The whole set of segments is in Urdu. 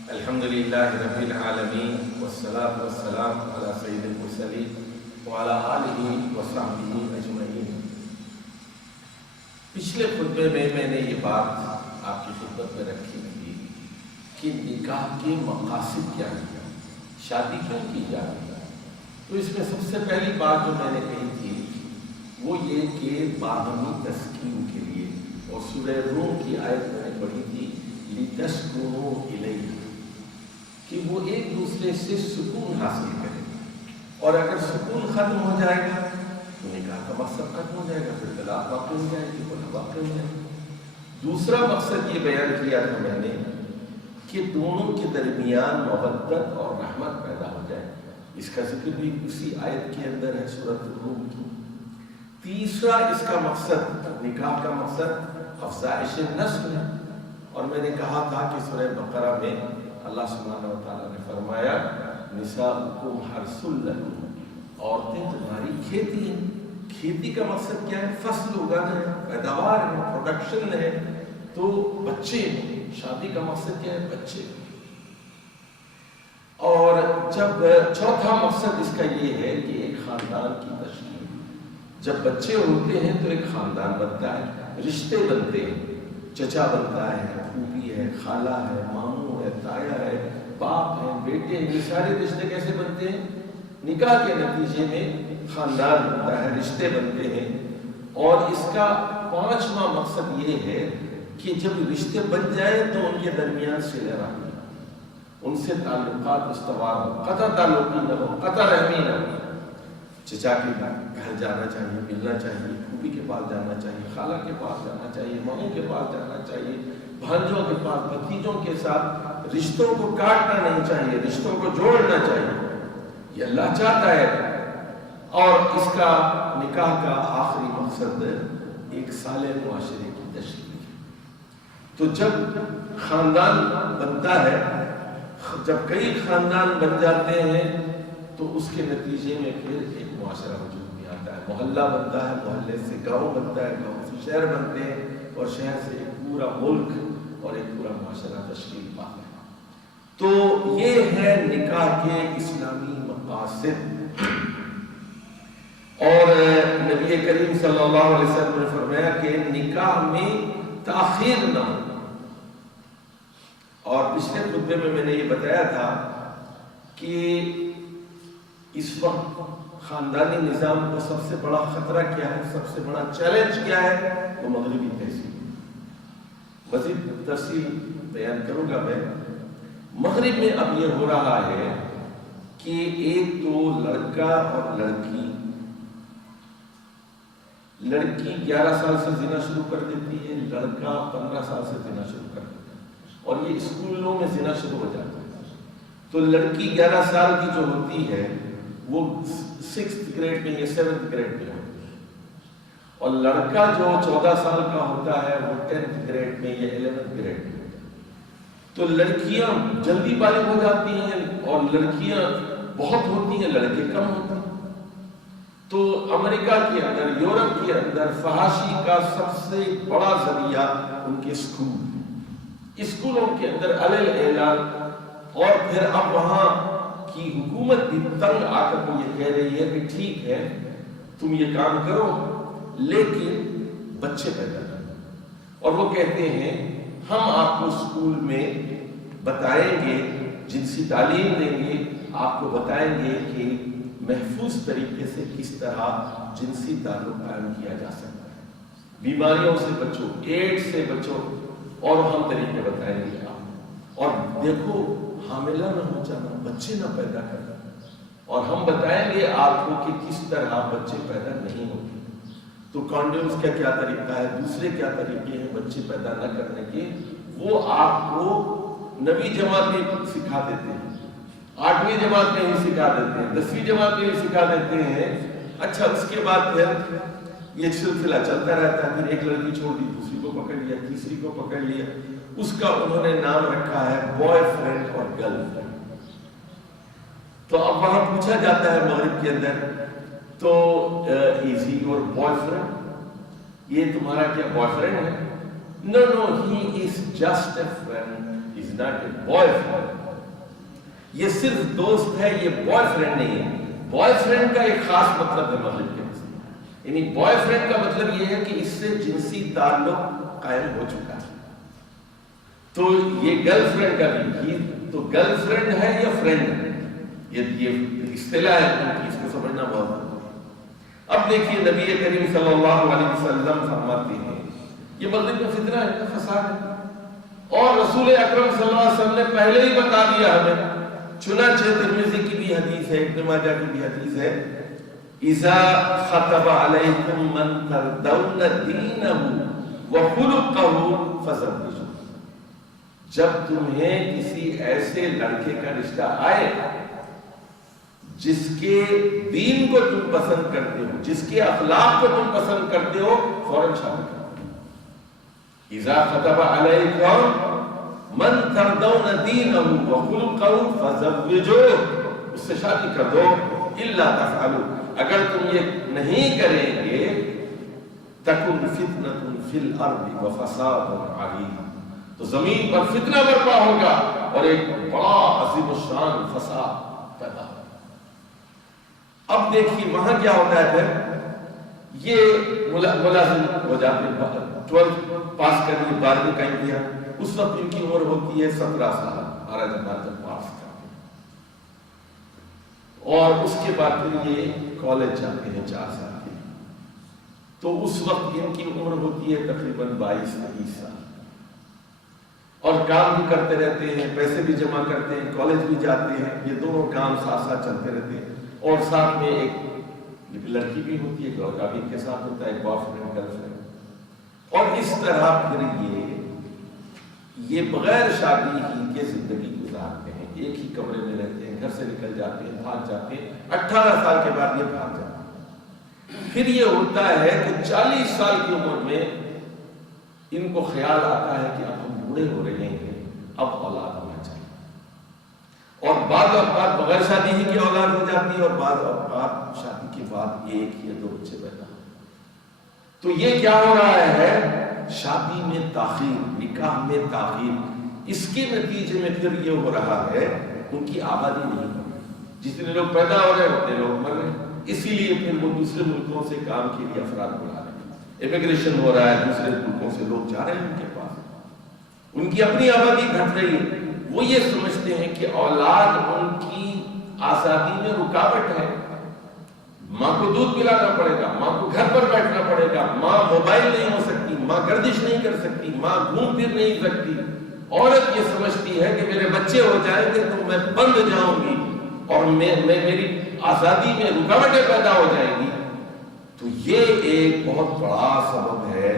الحمدللہ رب العالمین والصلاة والسلام علی سید المرسلین وعلی آلہ وصحبہ اجمعین۔ پچھلے خطبے میں نے یہ بات آپ کی خدمت میں رکھی تھی کہ نکاح کے مقاصد کیا ہیں، شادی کیوں کی جا رہی ہے۔ تو اس میں سب سے پہلی بات جو میں نے کہی تھی وہ یہ کہ باہمی تسکین کے لیے، اور سورہ روم کی آیت میں نے پڑھی تھی لِتَسْكُنُوا إِلَيْهِ، کہ وہ ایک دوسرے سے سکون حاصل کریں، اور اگر سکون ختم ہو جائے گا تو نکاح کا مقصد ختم ہو جائے گا، پھر طلاق واقع ہو جائے گی، خلا واقع ہو جائے گا۔ دوسرا مقصد یہ بیان کیا تھا میں نے کہ دونوں کے درمیان محبت اور رحمت پیدا ہو جائے، اس کا ذکر بھی اسی آیت کے اندر ہے سورۃ الروم کی۔ تیسرا اس کا مقصد، نکاح کا مقصد افزائش نسل ہے، اور میں نے کہا تھا کہ سورہ بقرہ میں اللہ سبحانہ و تعالیٰ نے فرمایا نساؤکم حرث لکم، عورتیں تمہاری کھیتی ہیں۔ کھیتی کا مقصد کیا ہے؟ فصل اگانا ہے، پیداوار ہے، پروڈکشن ہے، تو بچے ہیں۔ شادی کا مقصد کیا ہے؟ بچے۔ اور جب چوتھا مقصد اس کا یہ ہے کہ ایک خاندان کی تشکیل، جب بچے ہوتے ہیں تو ایک خاندان بنتا ہے، رشتے بنتے ہیں، چچا بنتا ہے، پھوپھی ہے، خالہ ہے، ماموں ہے، تایا ہے، باپ ہے، بیٹے ہیں۔ یہ سارے رشتے کیسے بنتے ہیں؟ نکاح کے نتیجے میں خاندان بنتا ہے، رشتے بنتے ہیں۔ اور اس کا پانچواں مقصد یہ ہے کہ جب رشتے بن جائیں تو ان کے درمیان صلہ رحمی، ان سے تعلقات استوار ہو، قطع تعلقی نہ ہو، قطع رحمی نہ ہو۔ چچا کے گھر جانا چاہیے، ملنا چاہیے، پھوپھی کے پاس جانا چاہیے، خالہ کے پاس جانا چاہیے، ماموں کے پاس جانا چاہیے، بھانجوں کے پاس، بھتیجوں کے ساتھ رشتوں کو کاٹنا نہیں چاہیے، رشتوں کو جوڑنا چاہیے، یہ اللہ چاہتا ہے۔ اور اس کا نکاح کا آخری مقصد ایک صالح معاشرے کی تشکیل ہے۔ تو جب خاندان بنتا ہے، جب کئی خاندان بن جاتے ہیں تو اس کے نتیجے میں پھر ایک معاشرہ وجود میں آتا ہے، محلہ بنتا ہے، محلے سے گاؤں بنتا ہے، گاؤں سے شہر بنتے ہیں، اور شہر سے ایک پورا ملک اور ایک پورا معاشرہ تشکیل پاتا ہے۔ تو یہ ہے نکاح کے اسلامی مقاصد۔ اور نبی کریم صلی اللہ علیہ وسلم نے فرمایا کہ نکاح میں تاخیر نہ ہو۔ اور پچھلے خطبے میں نے یہ بتایا تھا کہ اس وقت خاندانی نظام کو سب سے بڑا خطرہ کیا ہے، سب سے بڑا چیلنج کیا ہے؟ وہ مغربی تہذیب۔ مزید تفصیل بیان کروں گا میں۔ مغرب میں اب یہ ہو رہا ہے کہ ایک تو لڑکا اور لڑکی 11 سال سے زنا شروع کر دیتی ہے، لڑکا 15 سال سے زنا شروع کر دیتا ہے، اور یہ اسکولوں میں زنا شروع ہو جاتا ہے۔ تو لڑکی 11 سال کی جو ہوتی ہے وہ 6th گریڈ میں یا 7th گریڈ میں ہوتی ہے، اور لڑکا جو 14 سال کا ہوتا ہے وہ 10th گریڈ میں یا 11th گریڈ میں ہوتا ہے۔ تو لڑکیاں جلدی بالغ ہو جاتی ہیں اور لڑکیاں بہت ہوتی ہیں، لڑکے کم ہوتے ہیں۔ تو امریکہ کے اندر، یورپ کے اندر فحاشی کا سب سے بڑا ذریعہ ان کے اسکولوں کے اندر علیل اعلان، اور پھر اب وہاں کی حکومت بھی تنگ آ کر یہ کہہ رہی ہے کہ ٹھیک ہے تم یہ کام کرو لیکن بچے پیدا کرو، اور وہ کہتے ہیں ہم آپ کو اسکول میں بتائیں گے، جنسی تعلیم دیں گے، آپ کو بتائیں گے کہ محفوظ طریقے سے کس طرح جنسی تعلق قائم کیا جا سکتا ہے، بیماریوں سے بچو، ایڈز سے بچو، اور ہم طریقے بتائیں گے آپ، اور دیکھو حاملہ نہ ہو جانا، بچے نہ پیدا کرنا، اور ہم بتائیں گے آپ کو کہ کس طرح بچے پیدا نہیں ہوتے۔ تو کانڈومز کا کیا طریقہ ہے، دوسرے کیا طریقے ہیں بچے پیدا نہ کرنے کے، وہ آپ کو 9ویں جماعت میں سکھا دیتے ہیں، 8ویں جماعت میں ہی سکھا دیتے ہیں، 10ویں جماعت میں ہی سکھا دیتے ہیں۔ اچھا، اس کے بعد پھر یہ سلسلہ چلتا رہتا ہے، پھر ایک لڑکی چھوڑ دی، دوسری کو پکڑ لیا، تیسری کو پکڑ لیا، اس کا انہوں نے نام رکھا ہے بوائے فرینڈ اور گرل فرینڈ۔ تو اب وہاں پوچھا جاتا ہے مغرب کے اندر، تو is he your boyfriend? یہ تمہارا کیا بوائے فرینڈ ہے؟ No, he is just a friend, is not a boyfriend. یہ صرف دوست ہے, یہ بوائے فرینڈ نہیں ہے. بوائے فرینڈ کا ایک خاص مطلب ہے مغرب کے مسئلے, یعنی بوائے فرینڈ کا مطلب یہ ہے کہ اس سے جنسی تعلق قائم ہو چکا ہے. تو یہ گرل فرینڈ کا بھی, تو گرل فرینڈ ہے یا فرینڈ ہے, یہ اصطلاح ہے, اس کو سمجھنا بہت ضروری ہے. اب دیکھیے نبی کریم صلی اللہ علیہ وسلم فرماتے ہیں یہ مغرب میں فتنہ ہے, فساد ہے, اور رسول اکرم صلی اللہ علیہ وسلم نے پہلے ہی بتا دیا ہمیں. چنانچہ ترمذی کی بھی حدیث ہے, ابن ماجہ کی بھی حدیث ہے, اذا خطب علیکم من ترضون دینہ وخلقہ فزوجوہ. جب تمہیں کسی ایسے لڑکے کا رشتہ آئے جس کے دین کو تم پسند کرتے ہو, جس کے اخلاق کو تم پسند کرتے ہو, فوراً شادی کرو. اذا خطب علیکم من ترضون دینہ وخلقہ فزوجوہ, اس سے شادی کر دو. الا تفعلوا, اگر تم یہ نہیں کریں گے تکن فتنۃ فی الارض وفساد عظیم, تو زمین پر فتنہ برپا ہوگا اور ایک بڑا عظیم الشان فساد پیدا ہوگا. اب دیکھیے وہاں کیا ہوتا ہے, پھر یہ ملازم ہو جاتے ہیں, 12 پاس کر لیے, 12ویں کا کیا, اس وقت ان کی عمر ہوتی ہے 17 سال, 12 جب پاس کرتے ہیں, اور اس کے بعد پھر یہ کالج جاتے ہیں 4 سال کے, تو اس وقت ان کی عمر ہوتی ہے تقریباً 22-23 سال, اور کام بھی کرتے رہتے ہیں, پیسے بھی جمع کرتے ہیں, کالج بھی جاتے ہیں, یہ دونوں کام ساتھ ساتھ چلتے رہتے ہیں, اور ساتھ میں ایک لڑکی بھی ہوتی ہے, لڑکا بھی ان کے ساتھ ہوتا ہے, ایک بوائے فرینڈ گرل فرینڈ, اور اس طرح پھر یہ بغیر شادی ہی کے زندگی گزارتے ہیں, ایک ہی کمرے میں رہتے ہیں, گھر سے نکل جاتے ہیں, بھاگ جاتے ہیں, 18 سال کے بعد یہ بھاگ جاتے ہیں. پھر یہ ہوتا ہے کہ 40 سال کی عمر میں ان کو خیال آتا ہے کہ اب ہم بوڑھے ہو رہے ہیں, اب اولاد ہونا چاہیے, اور بعض اوقات بغیر شادی ہی کی اولاد ہو جاتی ہے, اور بعض اوقات شادی کے بعد 1 یا 2 بچے پیدا. تو یہ کیا ہو رہا ہے, شادی میں تاخیر, نکاح میں تاخیر. اس کے نتیجے میں پھر یہ ہو رہا ہے ان کی آبادی نہیں ہو رہی, جتنے لوگ پیدا ہو رہے اتنے لوگ مر رہے ہیں. اسی لیے پھر وہ دوسرے ملکوں سے کام کے لیے افراد بلا رہے ہیں, امیگریشن ہو رہا ہے, دوسرے ملکوں سے لوگ جا رہے ہیں ان کے پاس, ان کی اپنی آبادی گھٹ رہی ہے. وہ یہ سمجھتے ہیں کہ اولاد ان کی آزادی میں رکاوٹ ہے. ماں کو دودھ پلانا پڑے گا, ماں کو گھر پر بیٹھنا پڑے گا, ماں موبائل نہیں ہو سکتی, ماں گردش نہیں کر سکتی, ماں گھوم پھر نہیں سکتی. عورت یہ سمجھتی ہے کہ میرے بچے ہو جائیں گے تو میں بند جاؤں گی اور میری آزادی میں رکاوٹیں پیدا ہو جائیں گی. تو یہ ایک بہت بڑا سبب ہے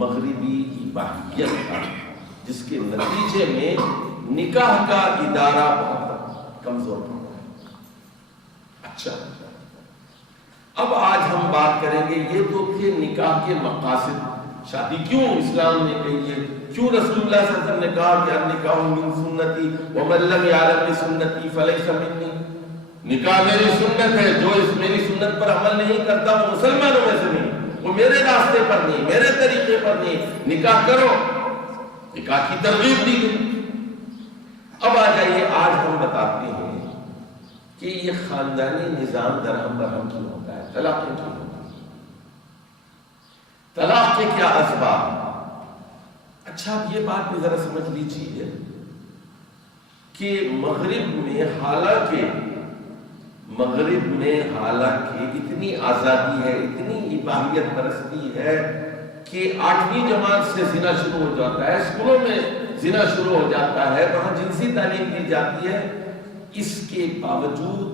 مغربی اباحیت کا, جس کے نتیجے میں نکاح کا ادارہ بہت کمزور پڑ رہا ہے. اچھا, اب آج ہم بات کریں گے, یہ تو تھے نکاح کے مقاصد, شادی کیوں اسلام نے کہی ہے, کیوں رسول اللہ صلی اللہ علیہ وسلم نے کہا کہ النکاح من سنتی ومن لم یعلم بسنتی فلیس منی. نکاح میری سنت ہے, جو اس میری سنت پر عمل نہیں کرتا وہ مسلمانوں میں سے نہیں, وہ میرے راستے پر نہیں, میرے طریقے پر نہیں. نکاح کرو, نکاح کی ترغیب دی گئی. اب آ جائیے, آج ہم بتاتے ہیں کہ یہ خاندانی نظام درہم برہم کیوں ہوتا ہے, طلاق کیوں ہوتا ہے, طلاق کے کیا اسباب. اچھا, اب یہ بات بھی ذرا سمجھ لیجیے کہ مغرب میں حالانکہ اتنی آزادی ہے, اتنی اباحیت پرستی ہے کہ 8ویں جماعت سے زنا شروع ہو جاتا ہے, اسکولوں میں زنا شروع ہو جاتا ہے, وہاں جنسی تعلیم دی جاتی ہے. اس کے باوجود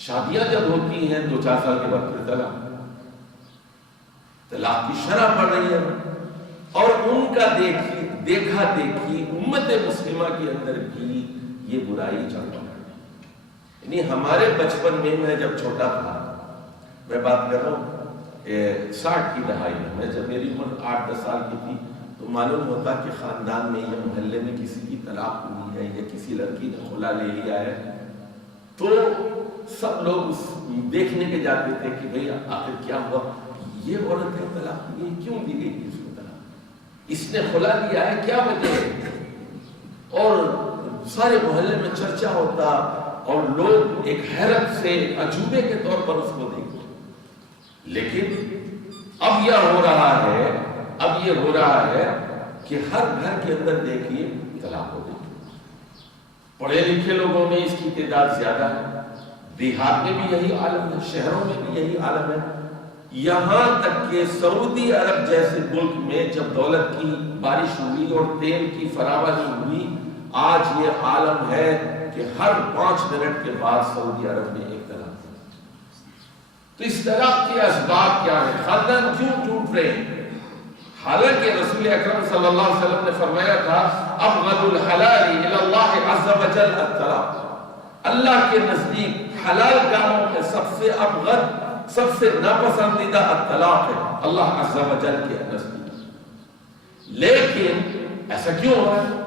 شادیاں جب ہوتی ہیں 2-4 سال کے بعد پھر طلاق کی شرح بڑھ رہی ہے. اور ان کا دیکھا دیکھی امت مسلمہ کے اندر بھی یہ برائی چل رہا ہے. یعنی ہمارے بچپن میں جب چھوٹا تھا, میں بات کر رہا ہوں 60 کی دہائی میں, جب میری عمر 8-10 سال کی تھی, تو معلوم ہوتا کہ خاندان میں یا محلے میں کسی کی طلاق ہوئی ہے یا کسی لڑکی نے خلا لے لیا ہے, تو سب لوگ دیکھنے کے جاتے تھے کہ بھئی آخر کیا ہوا, یہ عورت ہے طلاق دی گئی, کیوں دی گئی اس کو طلاق, اس نے خلا دیا ہے, کیا وجہ ہے. اور سارے محلے میں چرچا ہوتا اور لوگ ایک حیرت سے عجوبے کے طور پر اس کو دیکھتے. لیکن اب یہ ہو رہا ہے کہ ہر گھر کے اندر دیکھیے طلاق ہو گئی. پڑھے لکھے لوگوں میں اس کی تعداد زیادہ ہے، دیہات میں بھی یہی عالم ہے، شہروں میں بھی یہی عالم ہے. یہاں تک کہ سعودی عرب جیسے ملک میں جب دولت کی بارش ہوئی اور تیل کی فراوانی ہوئی، آج یہ عالم ہے کہ ہر 5 منٹ کے بعد سعودی عرب میں ایک طلاق. تو اس طلاق کے اسباب کیا ہیں؟ خاندان کیوں ٹوٹ رہے ہیں؟ حالانکہ رسول اکرم صلی اللہ علیہ وسلم نے فرمایا تھا ابغض الحلال الی اللہ عز وجل الطلاق. اللہ کے نزدیک حلال کاموں میں سب سے ابغض، سب سے ناپسندیدہ الطلاق ہے اللہ عز وجل کے نزدیک. لیکن ایسا کیوں ہو رہا ہے؟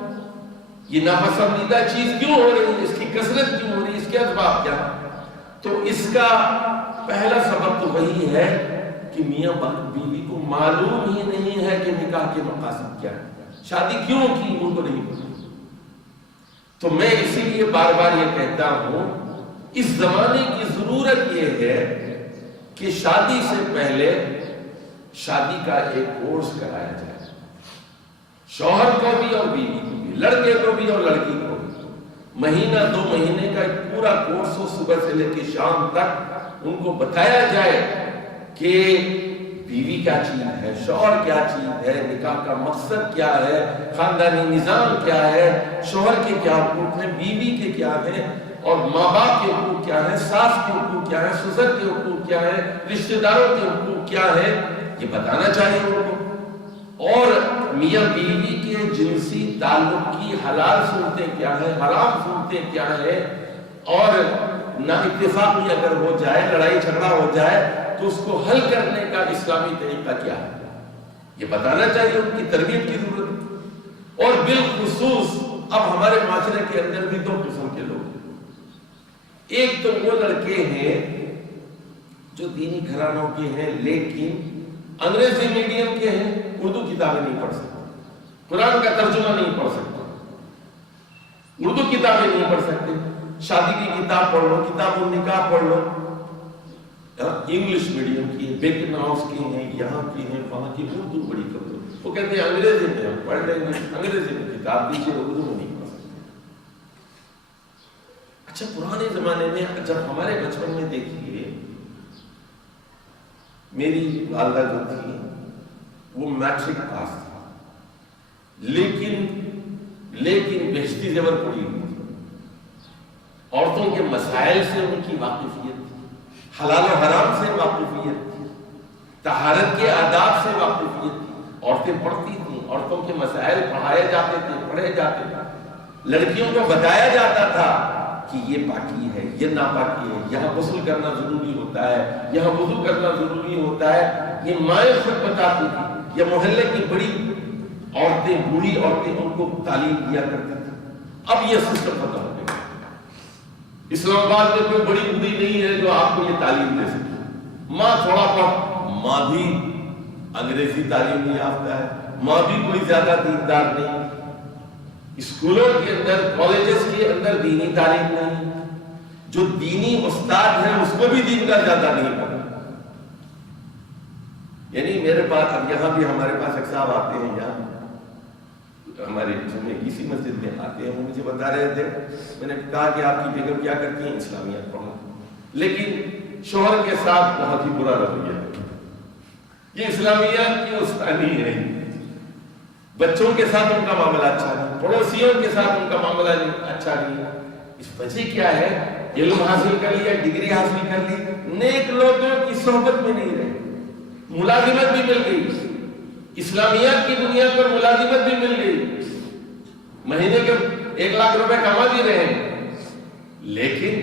یہ ناپسندیدہ چیز کیوں ہو رہی ہے؟ اس کی کثرت کیوں ہو رہی ہے؟ اس کے اسباب کیا ہیں؟ تو اس کا پہلا سبب تو وہی ہے کہ میاں بیوی کو معلوم ہی نہیں ہے کہ نکاح کے مقاصد کیا ہے. شادی کیوں کی ان کو نہیں پتا. تو میں اسی لیے بار بار یہ کہتا ہوں، اس زمانے کی ضرورت یہ ہے کہ شادی سے پہلے شادی کا ایک کورس کرایا جائے، شوہر کو بھی اور بیوی کو بھی، لڑکے کو بھی اور لڑکی کو بھی. مہینہ 2 مہینے کا ایک پورا کورس ہو، صبح سے لے کے شام تک ان کو بتایا جائے کہ بیوی کیا چیز ہے، شوہر کیا چیز ہے، نکاح کا مقصد کیا ہے، خاندانی نظام کیا ہے، شوہر کے کیا حقوق ہیں، بیوی کے کیا ہیں، اور ماں باپ کے حقوق کیا ہیں، ساس کے حقوق کیا ہیں، سسر کے حقوق کیا ہیں، رشتہ داروں کے حقوق کیا ہیں، یہ بتانا چاہیے ان کو. اور میاں بیوی کے جنسی تعلق کی حلال صورتیں کیا ہیں، حرام صورتیں کیا ہیں، اور نہ اتفاقی اگر ہو جائے، لڑائی جھگڑا ہو جائے تو اس کو حل کرنے کا اسلامی طریقہ کیا ہے، یہ بتانا چاہیے. ان کی تربیت کی ضرورت ہے. اور بالخصوص اب ہمارے معاشرے کے اندر بھی 2 قسم کے لوگ ہیں. ایک تو وہ لڑکے ہیں جو دینی گھرانوں کے ہیں لیکن انگریزی میڈیم کے ہیں، اردو کتابیں نہیں پڑھ سکتے، قرآن کا ترجمہ نہیں پڑھ سکتے، اردو کتابیں نہیں پڑھ سکتے. شادی کی کتاب پڑھ لو، کتاب النکاح پڑھ لو، انگلش میڈیم کی ہے، بیکن ہاؤس کی ہیں، یہاں کی ہیں، وہاں کی، اردو بڑی کمزور. وہ کہتے ہیں انگریزی میں ہم پڑھ لیں گے، انگریزی میں کتاب دیجیے، اردو میں نہیں پڑھ سکتے. اچھا، پرانے زمانے میں جب ہمارے بچپن میں دیکھیے، میری والدہ جو تھی وہ میٹرک پاس تھا، لیکن بہشتی زیور پڑی ہوئی تھی. عورتوں کے مسائل سے ان کی واقفیت تھی، حلال و حرام سے واقفیت تھی، طہارت کے آداب سے واقفیت تھی. عورتیں پڑھتی تھیں، عورتوں کے مسائل پڑھائے جاتے تھے، پڑھے جاتے تھے. لڑکیوں کو بتایا جاتا تھا کہ یہ پاکی ہے، یہ ناپاکی ہے، یہاں غسل کرنا ضروری ہوتا ہے، یہاں وضو کرنا ضروری ہوتا ہے. یہ مائیں خود بتاتی تھی، یہ محلے کی بڑی عورتیں، بوڑھی عورتیں ان کو تعلیم دیا کرتی تھی. اب یہ سسٹم ختم ہو گیا. اسلام آباد میں کوئی بڑی بوڑھی نہیں ہے جو آپ کو یہ تعلیم دے سکے. ماں تھوڑا بہت، ماں بھی انگریزی تعلیم نہیں یافتہ ہے، ماں بھی کوئی زیادہ دیندار نہیں. اسکولوں کے اندر، کالجز کے اندر دینی تعلیم نہیں. جو دینی استاد ہیں اس کو بھی دین کا زیادہ نہیں پتا. یعنی میرے پاس اب یہاں بھی ہمارے پاس ایک صاحب آتے ہیں، یہاں ہمارے اسی مسجد میں آتے ہیں. وہ مجھے بتا رہے تھے، میں نے کہا کہ آپ کی بیگم کیا کرتی ہیں؟ اسلامیات پڑھنا، لیکن شوہر کے ساتھ بہت ہی برا رویہ ہے. یہ اسلامیات کی استادی ہے. بچوں کے ساتھ ان کا معاملہ اچھا نہیں، پڑوسیوں کے ساتھ ان کا معاملہ اچھا نہیں. اس وجہ کیا ہے؟ علم حاصل کر لیا، ڈگری حاصل کر لی، نیک لوگوں کی صحبت میں نہیں رہے، ملازمت بھی مل گئی، اسلامیات کی دنیا پر ملازمت بھی مل گئی، مہینے کے 1 لاکھ روپے کما بھی رہے ہیں، لیکن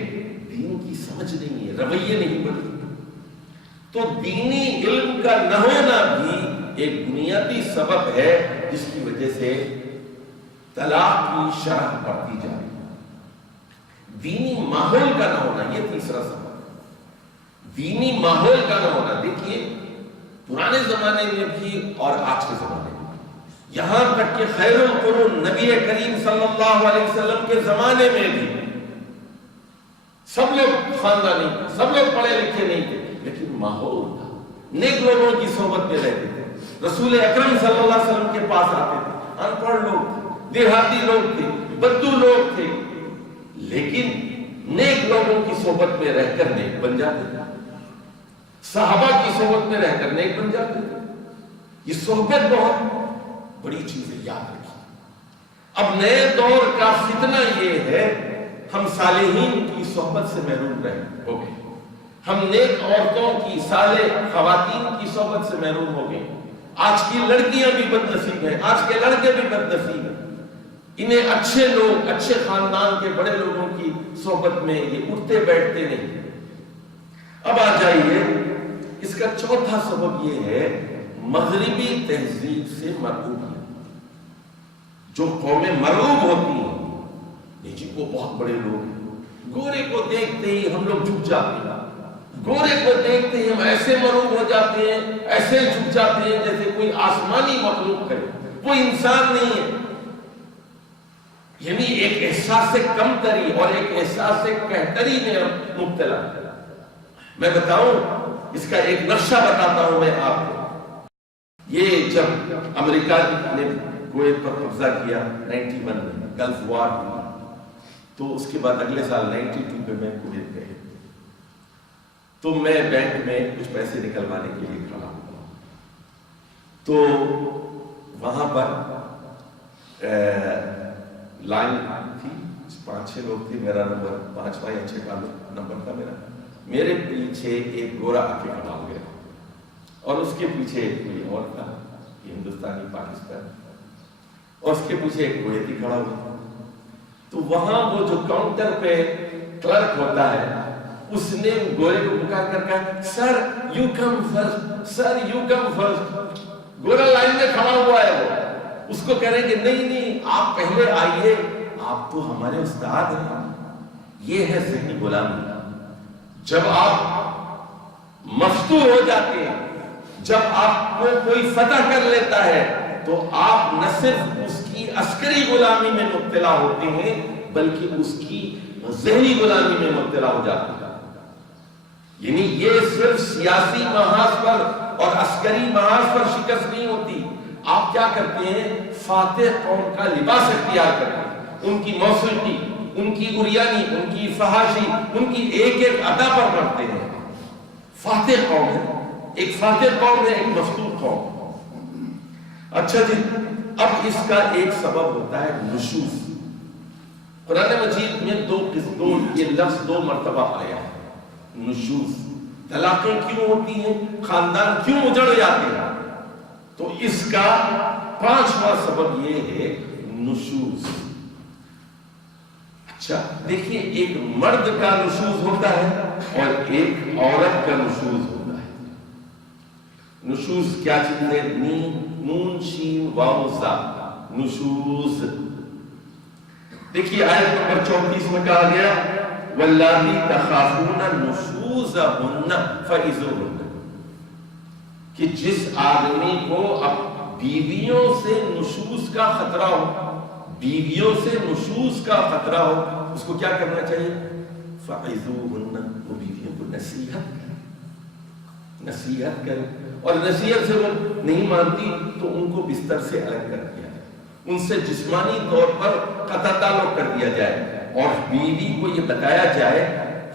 دین کی سمجھ نہیں ہے، رویے نہیں بدلے. تو دینی علم کا نہ ہونا بھی ایک بنیادی سبب ہے جس کی وجہ سے طلاق کی شرح بڑھتی جا رہی ہے. دینی ماحول کا نہ ہونا، یہ تیسرا سبب. دینی ماحول کا نہ ہونا. دیکھیے پرانے زمانے میں بھی اور آج کے زمانے میں یہاں تک کہ خیر القرون نبی کریم صلی اللہ علیہ وسلم کے زمانے میں بھی سب لوگ خاندانی تھے، سب لوگ پڑھے لکھے نہیں تھے، لیکن ماحول تھا، نیک لوگوں کی صحبت میں رہتے تھے، رسول اکرم صلی اللہ علیہ وسلم کے پاس آتے تھے، ان پڑھ لوگ تھے، دیہاتی لوگ تھے، بدو لوگ تھے، لیکن نیک لوگوں کی صحبت میں رہ کر نیک بن جاتے تھے، صحابہ کی صحبت میں رہ کر نیک بن جاتے تھے۔ یہ صحبت بہت بڑی چیز ہے، یاد رکھیے۔ اب نئے دور کا فتنہ یہ ہے، ہم صالحین کی صحبت سے محروم رہے ہو گئے، ہم نیک عورتوں کی، صالح خواتین کی صحبت سے محروم ہو گئے۔ آج کی لڑکیاں بھی بد نصیب ہیں، آج کے لڑکے بھی بد نصیب ہیں، انہیں اچھے لوگ، اچھے خاندان کے بڑے لوگوں کی صحبت میں یہ اٹھتے بیٹھتے نہیں۔ اب آ جائیے، اس کا چوتھا سبب یہ ہے مغربی تہذیب سے مرعوب ہے۔ جو قومیں مرعوب ہوتی ہیں، جی وہ بہت بڑے لوگ ہیں، گورے کو دیکھتے ہی ہم لوگ جھک جاتے ہیں، گورے کو دیکھتے ہی ہم ایسے مرعوب ہو جاتے ہیں، ایسے جھک جاتے ہیں جیسے کوئی آسمانی مخلوق ہے، وہ انسان نہیں ہے۔ یعنی ایک احساس سے کم تری اور ایک احساس سے کہتری میں مبتلا۔ میں بتاؤں، اس کا ایک نقشہ بتاتا ہوں میں آپ کو۔ یہ جب امریکہ نے کویت پر قبضہ کیا 91 میں، گلف وار ہوئی، تو اس کے بعد اگلے سال 92 میں میں کویت گئے، تو میں بینک میں کچھ پیسے نکلوانے کے لیے کھڑا ہوا، تو وہاں پر لائن تھی، 5-6 لوگ تھے، میرا نمبر 5واں یا 6 کا نمبر تھا میرا۔ میرے پیچھے ایک گورا آ کے کھڑا ہو گیا، اور اس کے پیچھے کوئی اور تھا، ہندوستانی پاکستانی، اور اس کے پیچھے ایک کویتی کھڑا ہوا۔ تو وہاں وہ جو کاؤنٹر پہ کلرک ہوتا ہے، اس نے گورے کو پکار کر کہا، sir you come first, sir you come first. گورا لائن میں کھڑا ہوا ہے، وہ اس کو کہہ رہے کہ نہیں آپ پہلے آئیے، آپ تو ہمارے استاد ہیں۔ یہ ہے ذہنی غلامی۔ جب آپ مفتو ہو جاتے ہیں، جب آپ کو کوئی فتح کر لیتا ہے، تو آپ نہ صرف اس کی عسکری غلامی میں مبتلا ہوتے ہیں، بلکہ اس کی ذہنی غلامی میں مبتلا ہو جاتے ہیں۔ یعنی یہ صرف سیاسی محاذ پر اور عسکری محاذ پر شکست نہیں ہوتی۔ آپ کیا کرتے ہیں؟ فاتح قوم کا لباس اختیار کرتے ہیں، ان کی موسیقی، ان کی اریانی، ان کی فحاشی، ان کی ایک ایک ادا پر پڑھتے ہیں۔ فاتح قوم ہے، ایک فاتح قوم ہے، ایک مفتون قوم۔ اچھا جی، اب اس کا ایک سبب ہوتا ہے نشوز۔ قرآن مجید میں یہ لفظ 2 مرتبہ آیا ہے، نشوز۔ طلاقیں کیوں ہوتی ہیں؟ خاندان کیوں اجڑ جاتے ہیں؟ تو اس کا 5واں سبب یہ ہے نشوز۔ اچھا دیکھیے، ایک مرد کا نشوز ہوتا ہے اور ایک عورت کا نشوز ہوتا ہے۔ نشوز کیا چیز ہے؟ نون شین واو زا، نشوز۔ دیکھیے آیت نمبر 34 میں کہا گیا، واللاتی تخافون نشوزہن فعظوہن، کہ جس آدمی کو اب بیویوں سے نشوز کا خطرہ ہو، بیویوں سے نشوز کا خطرہ ہو، اس کو کیا کرنا چاہیے؟ فعظوہن، وہ بیویوں کو نصیحت کرے، اور نصیحت سے وہ نہیں مانتی تو ان کو بستر سے الگ کر دیا جائے، ان سے جسمانی طور پر قطع تعلق کر دیا جائے، اور بیوی کو یہ بتایا جائے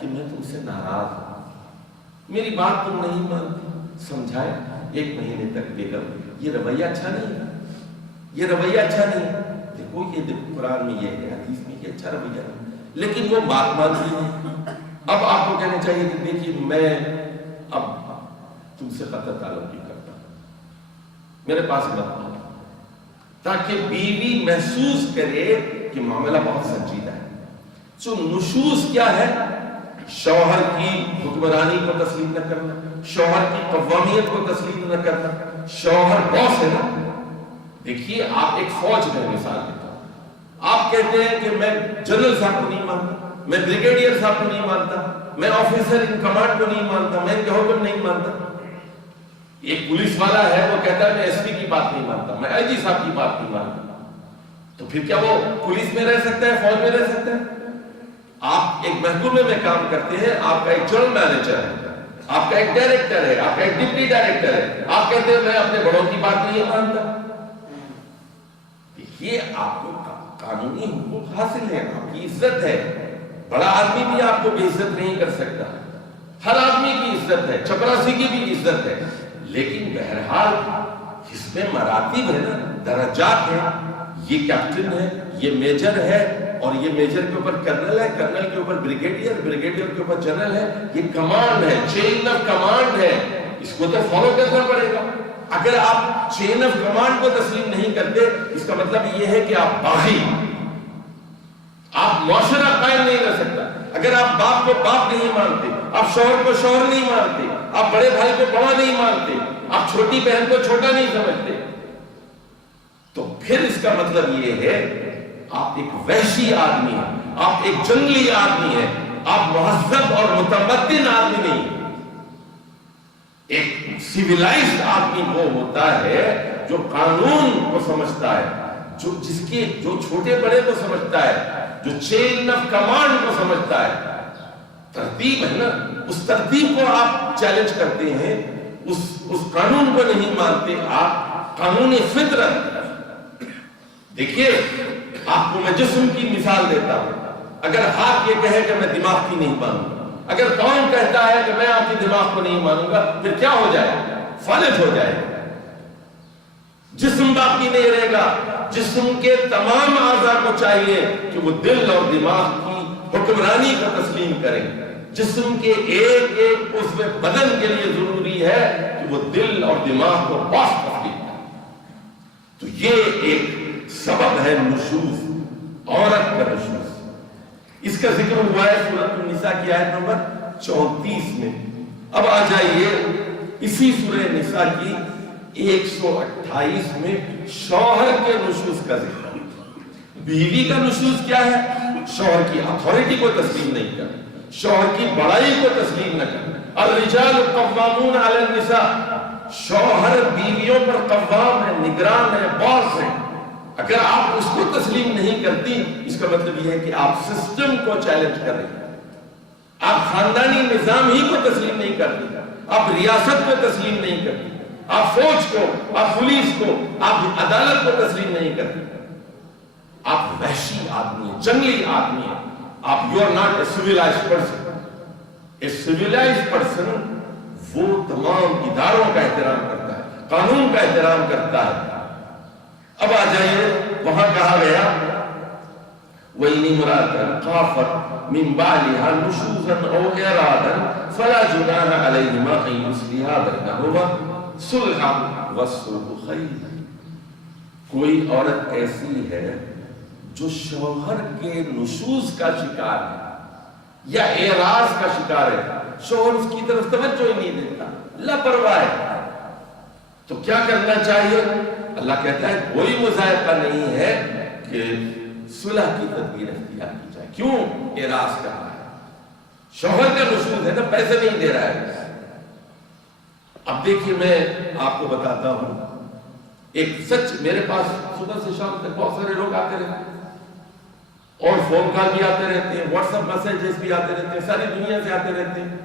کہ میں تم سے ناراض ہوں، میری بات تم نہیں مانتی، سمجھائے 1 مہینے تک بیگم، یہ رویہ اچھا نہیں ہے، یہ رویہ اچھا نہیں ہے۔ دیکھو یہ قرآن میں یہ ہے، حدیث میں یہ اچھا رویہ ہے، لیکن وہ بات مانتی ہے۔ اب آپ کو کہنا چاہیے کہ دیکھیے میں اب تم سے قطع تعلق نہیں کرتا، میرے پاس مت آؤ، تاکہ بیوی محسوس کرے کہ معاملہ بہت سنجیدہ ہے۔ سو نشوز کیا ہے؟ شوہر کی حکمرانی کو تسلیم نہ کرنا، شوہر کی قوامیت کو تسلیم نہ کرنا۔ شوہر باس ہے نا۔ دیکھیے آپ ایک فوج میں مثال دیتا ہوں، آپ کہتے ہیں کہ میں جنرل صاحب کو نہیں مانتا، میں بریگیڈیئر صاحب کو نہیں مانتا، میں آفیسر ان کمانڈ کو نہیں مانتا، میں ان کے حکم نہیں مانتا۔ ایک پولیس والا ہے وہ کہتا ہے میں ایس پی کی بات نہیں مانتا، میں آئی جی صاحب کی بات نہیں مانتا، تو پھر کیا وہ پولیس میں رہ سکتا ہے، فوج میں رہ سکتا ہے؟ آپ ایک محکمے میں کام کرتے ہیں، آپ کا ایک جنرل مینیجر ہے، آپ کا ایک ڈائریکٹر ہے، آپ کا ایک ڈپٹی ڈائریکٹر ہے، آپ کہتے ہیں میں اپنے بڑوں کی بات نہیں مانتا۔ دیکھیے آپ کو قانونی حقوق حاصل ہے، آپ کی عزت ہے، بڑا آدمی بھی آپ کو بے عزت نہیں کر سکتا، ہر آدمی کی عزت ہے، چپراسی کی بھی عزت ہے، لیکن بہرحال اس میں مراتب ہے نا، درجات ہیں، یہ کیپٹن ہے، یہ میجر ہے، اور یہ میجر کے اوپر کرنل ہے، کرنل کے اوپر بریگیڈیئر، بریگیڈیئر کے اوپر جنرل ہے، یہ کمانڈ ہے، چین آف کمانڈ ہے، اس کو تو فالو کرنا پڑے گا۔ اگر آپ چین آف کمانڈ کو تسلیم نہیں کرتے، اس کا مطلب یہ ہے کہ آپ باغی، آپ معاشرہ قائم نہیں رہ سکتا۔ اگر آپ باپ کو باپ نہیں مانتے، آپ شوہر کو شوہر نہیں مانتے، آپ بڑے بھائی کو بڑا نہیں مانتے، آپ چھوٹی بہن کو چھوٹا نہیں سمجھتے، تو پھر اس کا مطلب یہ ہے آپ ایک وحشی آدمی ہیں، آپ ایک جنگلی آدمی ہیں، آپ مہذب اور متمدن آدمی نہیں۔ ایک سیویلائزڈ آدمی وہ ہوتا ہے جو قانون کو سمجھتا ہے، جو چھوٹے بڑے کو سمجھتا ہے، جو چین آف کمانڈ کو سمجھتا ہے، ترتیب ہے نا، اس ترتیب کو آپ چیلنج کرتے ہیں، اس قانون کو نہیں مانتے، آپ قانون فطرت۔ دیکھیے آپ کو میں جسم کی مثال دیتا ہوں، اگر ہاتھ یہ کہے کہ میں دماغ کی نہیں مانوں گا، اگر کون کہتا ہے کہ میں آپ کی دماغ کو نہیں مانوں گا، پھر کیا ہو جائے گا؟ فالج ہو جائے گا، جسم باقی نہیں رہے گا۔ جسم کے تمام اعضاء کو چاہیے کہ وہ دل اور دماغ کی حکمرانی کو تسلیم کریں۔ جسم کے ایک ایک عضو بدن کے لیے ضروری ہے کہ وہ دل اور دماغ کو پاس تسلیم کریں۔ تو یہ ایک سبب ہے نشوز، عورت کا نشوز۔ اس کا ذکر ہوا ہے سورۃ النساء کی آیت نمبر 34 میں۔ اب آ جائیے اسی سورہ نساء کی 128 میں شوہر کے نشوز کا ذکر۔ بیوی کا نشوز کیا ہے؟ شوہر کی اتھارٹی کو تسلیم نہیں کرنا، شوہر کی بڑائی کو تسلیم نہ کرنا۔ الرجال قوامون علی النساء، شوہر بیویوں پر قوام ہے، نگران ہے، باس ہے۔ اگر آپ اس کو تسلیم نہیں کرتی، اس کا مطلب یہ ہے کہ آپ سسٹم کو چیلنج کر رہے ہیں، آپ خاندانی نظام ہی کو تسلیم نہیں کرتی، آپ ریاست کو تسلیم نہیں کرتی، آپ فوج کو، آپ پولیس کو، آپ عدالت کو تسلیم نہیں کرتے۔ آپ وحشی آدمی ہیں، جنگلی آدمی ہیں، آپ you are not a civilised person. A civilised person وہ تمام اداروں کا احترام کرتا ہے، قانون کا احترام کرتا ہے۔ اب آ جائیے وہاں کہا گیا وَإِنِ امْرَأَةٌ خَافَتْ مِنْ بَعْلِهَا نُشُوزًا أَوْ إِعْرَاضًا فَلَا جُنَاحَ عَلَيْهِمَا أَنْ يُصْلِحَا بَيْنَهُمَا صُلْحًا وَالصُّلْحُ خَيْرٌ۔ کوئی عورت ایسی ہے جو شوہر کے نشوز کا شکار ہے یا اعراض کا شکار ہے، شوہر اس کی طرف توجہ ہی نہیں دیتا، لاپرواہ ہے، تو کیا کرنا چاہیے؟ اللہ کہتا ہے کوئی مذائقہ نہیں ہے کہ صلح کی تدبیر اختیار کی جائے۔ کیوں اعراض کر رہا ہے؟ شوہر کا نشوز ہے نا، پیسے نہیں دے رہا ہے۔ اب دیکھیے میں آپ کو بتاتا ہوں ایک سچ، میرے پاس صبح سے شام تک بہت سارے لوگ آتے رہتے ہیں اور فون کال بھی آتے رہتے ہیں، واٹس ایپ میسجز بھی آتے رہتے ہیں، ساری دنیا سے آتے رہتے ہیں،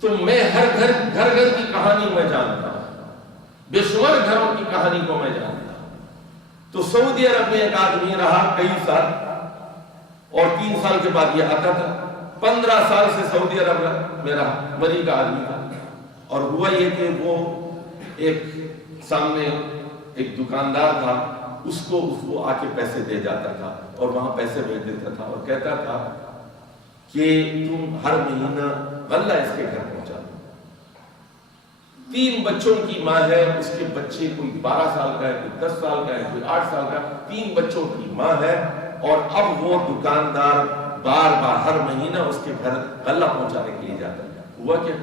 تو میں ہر گھر کی کہانی میں جانتا ہوں، بے شمار گھروں کی کہانی کو میں جانتا ہوں۔ تو سعودی عرب میں ایک آدمی رہا کئی سال، اور 3 سال کے بعد یہ آتا تھا، 15 سال سے سعودی عرب میں رہا، مری کا آدمی تھا، اور ہوا یہ کہ وہ ایک سامنے ایک دکاندار تھا، اس کو آ کے پیسے دے جاتا تھا اور وہاں پیسے بھیج دیتا تھا اور کہتا تھا کہ تم ہر مہینہ غلہ اس کے گھر پہنچا دو۔ 3 بچوں کی ماں ہے، اس کے بچے کوئی 12 سال کا ہے، کوئی 10 سال کا ہے، کوئی 8 سال کا، 3 بچوں کی ماں ہے، اور اب وہ دکاندار بار بار ہر مہینہ اس کے گھر غلہ پہنچانے کے لیے جاتا ہے۔ ہوا کیا؟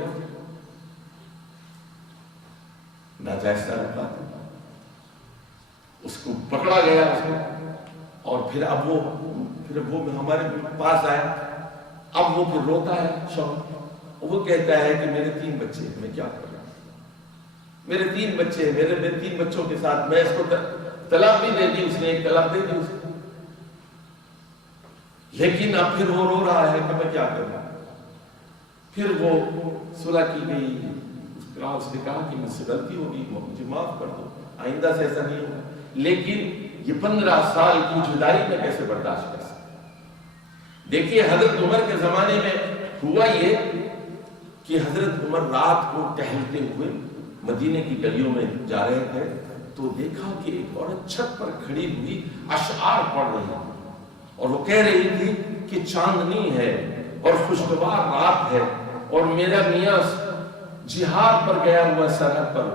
ناجائز تعلقات، اس کو پکڑا گیا اس کو، اور پھر وہ ہمارے پاس آیا، اب وہ پھر روتا ہے شوہر، وہ کہتا ہے کہ میرے 3 بچے ہیں، میں کیا کروں؟ میرے 3 بچے ہیں، میرے 3 بچوں کے ساتھ میں اس کو طلاق بھی دے دی، اس نے 1 طلاق دے دی اسے، لیکن اب پھر وہ رو رہا ہے کہ میں کیا کروں۔ پھر وہ صلح کی گئی، اس نے کہا کہ مجھ سے غلطی ہوگی، مجھے معاف کر دو، آئندہ سے ایسا نہیں ہوگا۔ لیکن یہ 15 سال کی جدائی میں کیسے برداشت کر سکتے؟ دیکھیے حضرت عمر کے زمانے میں ہوا یہ کہ حضرت عمر رات کو ٹہلتے ہوئے مدینے کی گلیوں میں جا رہے تھے تو دیکھا کہ ایک عورت چھت پر کھڑی ہوئی اشعار پڑھ رہی ہے، اور وہ کہہ رہی تھی کہ چاندنی ہے اور خوشگوار رات ہے اور میرا میاں جہاد پر گیا ہوا سرحد پر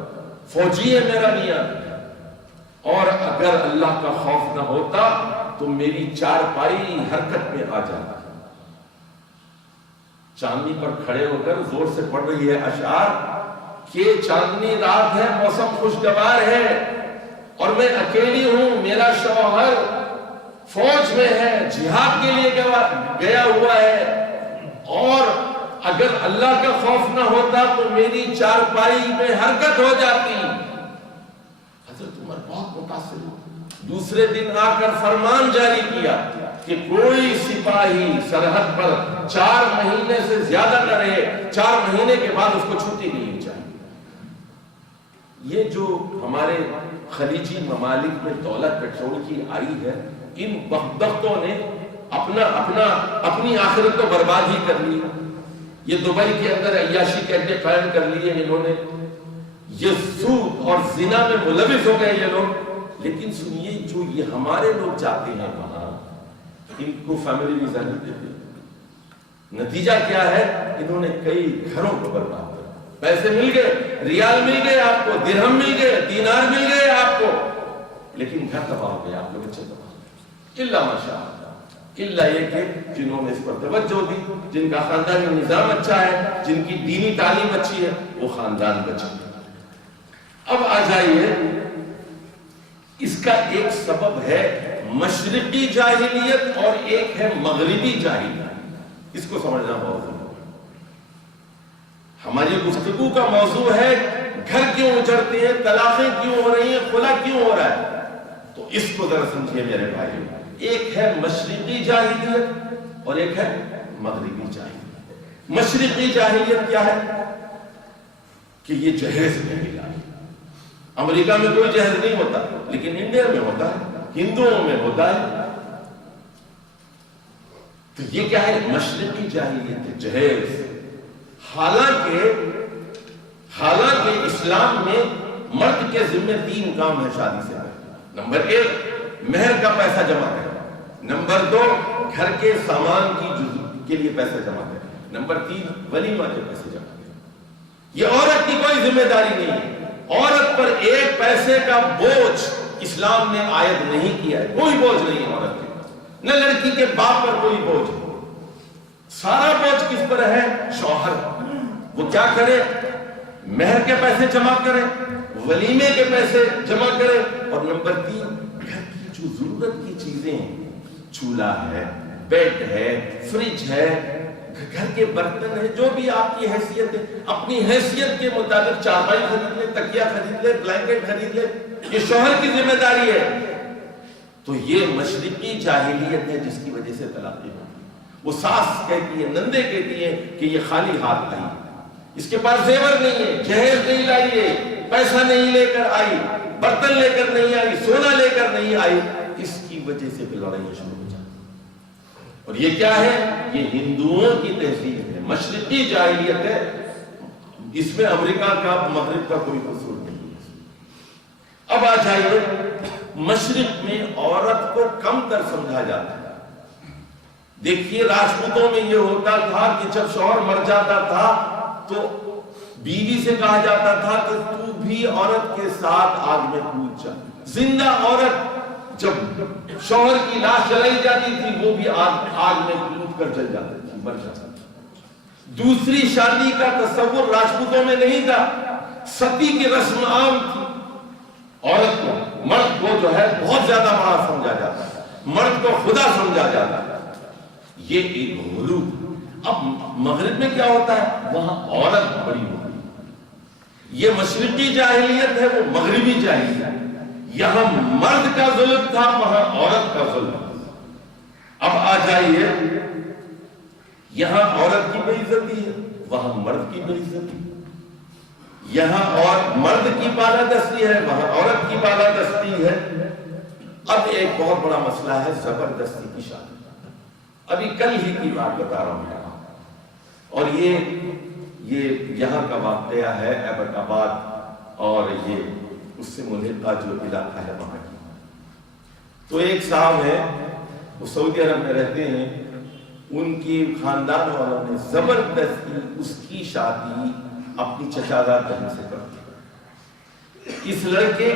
فوجی ہے میرا میاں، اور اگر اللہ کا خوف نہ ہوتا تو میری چارپائی حرکت میں آ جاتا۔ چاندنی پر کھڑے ہو کر زور سے پڑھ رہی ہے اشعار کہ چاندنی رات ہے، موسم خوشگوار ہے اور میں اکیلی ہوں، میرا شوہر فوج میں ہے، جہاد کے لیے گیا ہوا ہے، اور اگر اللہ کا خوف نہ ہوتا تو میری چارپائی میں حرکت ہو جاتی۔ حضرت عمر بہت متاثر ہوئے، دوسرے دن آ کر فرمان جاری کیا کہ کوئی سپاہی سرحد پر 4 مہینے سے زیادہ نہ رہے، 4 مہینے کے بعد اس کو چھٹی نہیں چاہیے۔ یہ جو ہمارے خلیجی ممالک میں دولت پیٹرول کی آئی ہے، ان بدبختوں نے اپنی آخرت تو برباد ہی کر لی۔ یہ دبئی کے اندر عیاشی کے اڈے قائم کر لیے انہوں نے، یہ سود اور زنا میں ملوث ہو گئے یہ لوگ۔ لیکن سنیے، جو یہ ہمارے لوگ جاتے ہیں وہاں، ان کو فیملی ویزا نہیں دیتے، نتیجہ کیا ہے؟ انہوں نے کئی گھروں کو برباد کر، پیسے مل گئے، ریال مل گئے آپ کو، درہم مل گئے، دینار مل گئے آپ کو، لیکن گھر تباہ ہو گئے، آپ کے بچے تباہ ہو گئے، الا ماشاءاللہ، الا یہ کہ جنہوں نے اس پر توجہ دی، جن کا خاندانی نظام اچھا ہے، جن کی دینی تعلیم اچھی ہے، وہ خاندان بچے۔ اب آ جائیے، اس کا ایک سبب ہے مشرقی جاہلیت اور ایک ہے مغربی جاہلیت، اس کو سمجھنا بہت ضروری ہے۔ ہماری گفتگو کا موضوع ہے گھر کیوں اجڑتے ہیں، طلاقیں کیوں ہو رہی ہیں، خلا کیوں ہو رہا ہے، تو اس کو ذرا سمجھیے میرے بھائی۔ ایک ہے مشرقی جاہلیت اور ایک ہے مغربی جاہلیت۔ مشرقی جاہلیت کیا ہے کہ یہ جہیز میں ملا، امریکہ میں کوئی جہیز نہیں ہوتا لیکن انڈیا میں ہوتا ہے، ہندوؤں میں ہوتا ہے، تو یہ کیا ہے؟ مشرقی جاہلیت ہے، جہیز۔ حالانکہ اسلام میں مرد کے ذمہ 3 کام ہے شادی سے پہلے۔ نمبر 1 مہر کا پیسہ جمع کرنا، نمبر 2 گھر کے سامان کی جزو کے لیے پیسہ جمع کرنا، نمبر 3 ولیمہ کے پیسے جمع کرنا۔ یہ عورت کی کوئی ذمہ داری نہیں ہے، عورت پر 1 پیسے کا بوجھ اسلام نے عائد نہیں کیا ہے، کوئی بوجھ نہیں ہے عورت کے پاس، نہ لڑکی کے باپ پر کوئی بوجھ ہے، سارا بوجھ کس پر ہے؟ شوہر۔ وہ کیا کرے؟ مہر کے پیسے جمع کرے، ولیمے کے پیسے جمع کرے، اور نمبر 3 گھر کی جو ضرورت کی چیزیں ہیں، چولہا ہے، بیڈ ہے، فریج ہے، گھر کے برتن ہے، جو بھی آپ کی حیثیت ہے، اپنی حیثیت کے مطابق چارپائی خرید لے، تکیہ خرید لے، بلینکٹ خرید لے، یہ شوہر کی ذمہ داری ہے۔ تو یہ مشرقی جاہلیت ہے جس کی وجہ سے طلاقیں ہوتی ہیں۔ وہ ساس کہتی ہے، نندے کہتی ہیں کہ یہ خالی ہاتھ آئی، اس کے پاس زیور نہیں ہے، جہیز نہیں لائی ہے، پیسہ نہیں لے کر آئی، برتن لے کر نہیں آئی، سونا لے کر نہیں آئی، اس کی وجہ سے پھر لڑائیاں شروع ہو جاتی ہیں۔ اور یہ کیا ہے؟ یہ ہندوؤں کی تہذیب ہے، مشرقی جاہلیت ہے، اس میں امریکہ کا مغرب کا کوئی قصور نہیں ہے۔ اب آ جائیے، مشرق میں عورت کو کم تر سمجھا جاتا ہے۔ دیکھیے راجپوتوں میں یہ ہوتا تھا کہ جب شوہر مر جاتا تھا تو بیوی سے کہا جاتا تھا کہ تو بھی عورت کے ساتھ آگ میں کود جا۔ زندہ عورت جب شوہر کی لاش جلائی جاتی تھی وہ بھی آگ میں کود کر جل جاتی تھی، مر جاتی تھی۔ دوسری شادی کا تصور راجپوتوں میں نہیں تھا، ستی کی رسم عام تھی۔ عورت کو، مرد کو جو ہے بہت زیادہ بڑا سمجھا جاتا ہے، مرد کو خدا سمجھا جاتا ہے، یہ ایک غلو۔ اب مغرب میں کیا ہوتا ہے؟ وہاں عورت بڑی ہوتی ہے، یہ مشرقی جاہلیت ہے، وہ مغربی جاہلیت۔ یہاں مرد کا ظلم تھا، وہاں عورت کا ظلم۔ اب آ جائیے، یہاں عورت کی بے عزتی ہے، وہاں مرد کی بے عزتی، یہاں اور مرد کی بالادستی ہے، وہاں عورت کی بالادستی ہے۔ اب ایک بہت بڑا مسئلہ ہے زبردستی کی شادی۔ ابھی کل ہی کی بات بتا رہا ہوں، اور یہ یہاں کا واقعہ ہے ایبٹ آباد، اور یہ اس سے ملحقہ جو علاقہ ہے وہاں کی۔ تو ایک صاحب ہے، وہ سعودی عرب میں رہتے ہیں، ان کی خاندان والوں نے زبردستی اس کی شادی اپنی چچادار بہن سے کر دی۔ اس لڑکے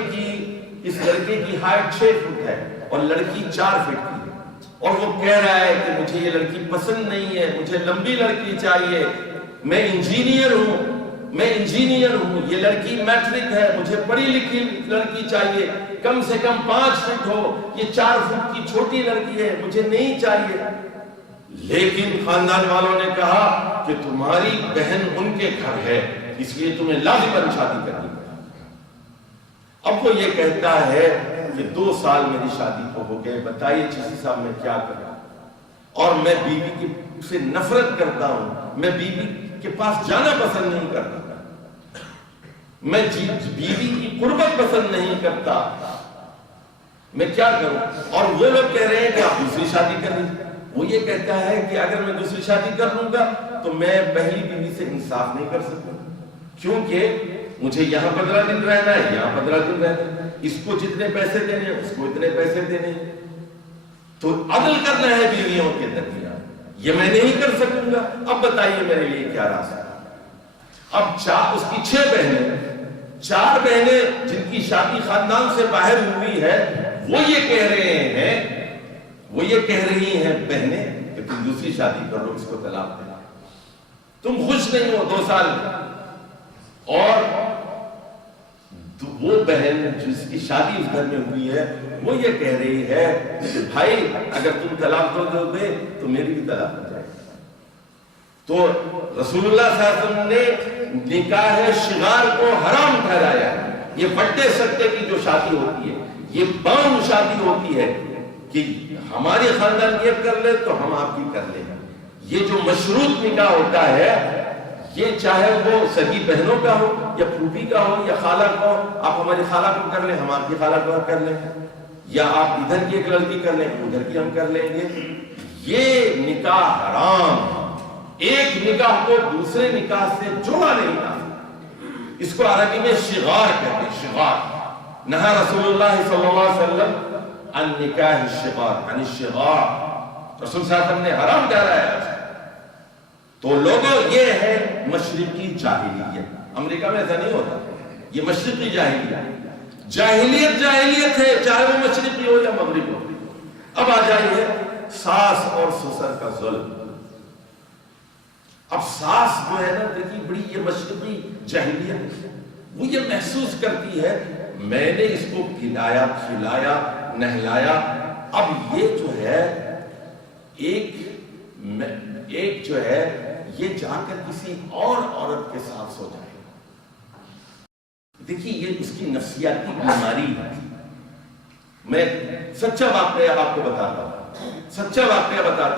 کی ہائٹ 6 فٹ ہے اور لڑکی 4 فٹ کی ہے، اور وہ کہہ رہا ہے کہ مجھے یہ لڑکی پسند نہیں ہے، مجھے لمبی لڑکی چاہیے، میں انجینئر ہوں، یہ لڑکی میٹرک ہے، مجھے پڑھی لکھی لڑکی چاہیے، کم سے کم 5 فٹ ہو، یہ 4 فٹ کی چھوٹی لڑکی ہے، مجھے نہیں چاہیے۔ لیکن خاندان والوں نے کہا کہ تمہاری بہن ان کے گھر ہے، اس لیے تمہیں لازماً شادی کرنی ہے۔ اب وہ یہ کہتا ہے کہ 2 سال میری شادی کو ہو گئے، بتائیے چشتی صاحب میں کیا کروں، اور میں بیوی سے نفرت کرتا ہوں، میں بیوی کے پاس جانا پسند نہیں کرتا، میں بیوی کی قربت پسند نہیں کرتا، میں کیا کروں؟ اور وہ لوگ کہہ رہے ہیں کہ آپ دوسری شادی کر لیجیے۔ وہ یہ کہتا ہے کہ اگر میں دوسری شادی کر لوں گا تو میں پہلی بیوی سے انصاف نہیں کر سکتا، کیونکہ مجھے یہاں 15 دن رہنا ہے، یہاں 15 دن رہنا ہے، اس کو جتنے پیسے دینے ہیں اس کو اتنے پیسے دینے ہیں، تو عدل کرنا ہے بیویوں کے درمیان، یہ میں نہیں کر سکوں گا۔ اب بتائیے میرے لیے کیا راستہ؟ اب اس کی 6 بہنیں، 4 بہنیں جن کی شادی خاندان سے باہر ہوئی ہے، وہ یہ کہہ رہی ہیں بہنیں کہ تم دوسری شادی کر لو، اس کو طلاق دے، تم خوش نہیں ہو 2 سال میں۔ اور وہ بہن جس کی شادی اس گھر میں ہوئی ہے، وہ یہ کہہ رہی ہے کہ بھائی اگر تم طلاق دو گے تو میری بھی طلاق ہو جائے گی۔ تو رسول اللہ صلی اللہ علیہ وسلم نے نکاح شغار کو حرام ٹھہرایا۔ یہ بڑے سٹے کی جو شادی ہوتی ہے، یہ باؤنڈ شادی ہوتی ہے کہ ہمارے خاندان یہ کر لے تو ہم آپ کی کر لیں۔ یہ جو مشروط نکاح ہوتا ہے، یہ چاہے وہ سگی بہنوں کا ہو یا پھوپھی کا ہو یا خالہ کا ہو، آپ ہماری خالہ کو کر لیں، ہم آپ کی خالہ کو کر لیں، یا آپ ادھر کی ایک لڑکی کر لیں، ادھر کی ہم کر لیں گے۔ یہ نکاح حرام، ایک نکاح کو دوسرے نکاح سے جوڑا نہیں تھا۔ اس کو عربی میں شغار کہتے ہیں، شغار۔ نہا رسول اللہ صلی اللہ علیہ وسلم عن نکاح الشغار، عن الشغار، رسول صلی اللہ علیہ وسلم نے حرام ٹھہرایا ہے۔ تو لوگوں، یہ ہے مشرقی جاہلیت۔ امریکہ میں ایسا نہیں ہوتا، یہ مشرقی جاہلیت ہے، چاہے وہ مشرقی ہو یا مغربی ہو۔ اب آ جائیے ساس اور سسر کا ظلم۔ اب ساس جو ہے نا، دیکھیے بڑی یہ مشرقی جاہلیت ہے، وہ یہ محسوس کرتی ہے میں نے اس کو کھلایا کھلایا نہلایا، اب یہ جو ہے ایک جو ہے یہ جا کر کسی اور عورت کے ساتھ سو جائے۔ دیکھیے یہ اس کی نفسیاتی بیماری ہے۔ میں سچا واقعہ آپ کو بتاتا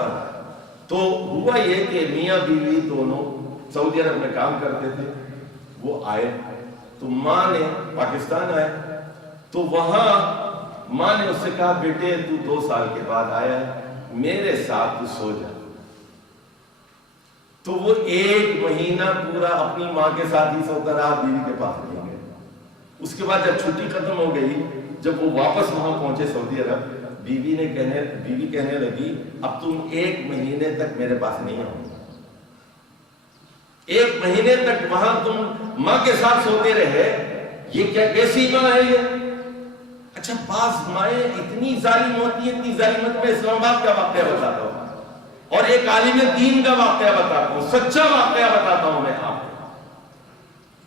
ہوں۔ تو ہوا یہ کہ میاں بیوی دونوں سعودی عرب میں کام کرتے تھے، وہ آئے تو ماں نے پاکستان آئے، تو وہاں ماں نے اس سے کہا بیٹے تو 2 سال کے بعد آیا ہے، میرے ساتھ تو سو جا۔ تو وہ 1 مہینہ پورا اپنی ماں کے ساتھ ہی سوتا رہا، بیوی کے پاس نہیں گئے۔ اس کے بعد جب چھٹی ختم ہو گئی، جب وہ واپس وہاں پہنچے سعودی عرب، بیوی کہنے لگی اب تم 1 مہینے تک میرے پاس نہیں آؤ، 1 مہینے تک وہاں تم ماں کے ساتھ سوتے رہے، یہ کیا کیسی ماں ہے یہ؟ اچھا بعض مائیں اتنی ظالم ہوتی ہیں، اتنی ظالمت میں اسلام آباد کا واقعہ بتاتا ہوں اور ایک عالم دین کا واقعہ بتاتا ہوں، سچا واقعہ بتاتا ہوں میں آپ کو۔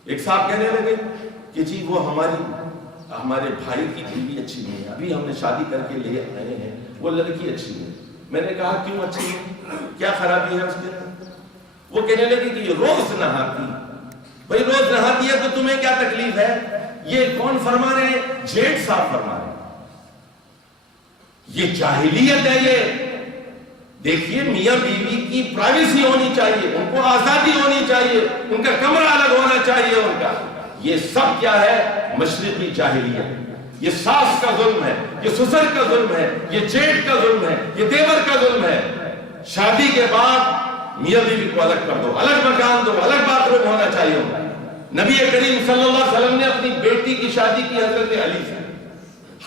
ایک صاحب کہنے لگے کہ جی وہ ہمارے بھائی کی بیوی اچھی نہیں ہے، ابھی ہم نے شادی کر کے لے آئے ہیں، وہ لڑکی اچھی ہے۔ میں نے کہا کیوں اچھی ہے، کیا خرابی ہے اس کے اندر؟ وہ کہنے لگے کہ یہ روز نہاتی، بھئی روز نہاتی ہے تو تمہیں کیا تکلیف ہے؟ یہ کون فرما رہے ہیں؟ جیٹ صاحب فرما رہے ہیں۔ یہ جاہلیت ہے یہ۔ دیکھیے میاں بیوی کی پرائیویسی ہونی چاہیے، ان کو آزادی ہونی چاہیے، ان کا کمرہ الگ ہونا چاہیے ان کا۔ یہ سب کیا ہے؟ مشرقی جاہلیت۔ یہ ساس کا ظلم ہے، یہ سسر کا ظلم ہے، یہ جیٹ کا ظلم ہے، یہ دیور کا ظلم ہے۔ شادی کے بعد میاں بیوی کو الگ کر دو، الگ مکان دو، الگ باتھ روم ہونا چاہیے۔ نبی کریم صلی اللہ علیہ وسلم نے اپنی بیٹی کی شادی کی حضرت علی سے،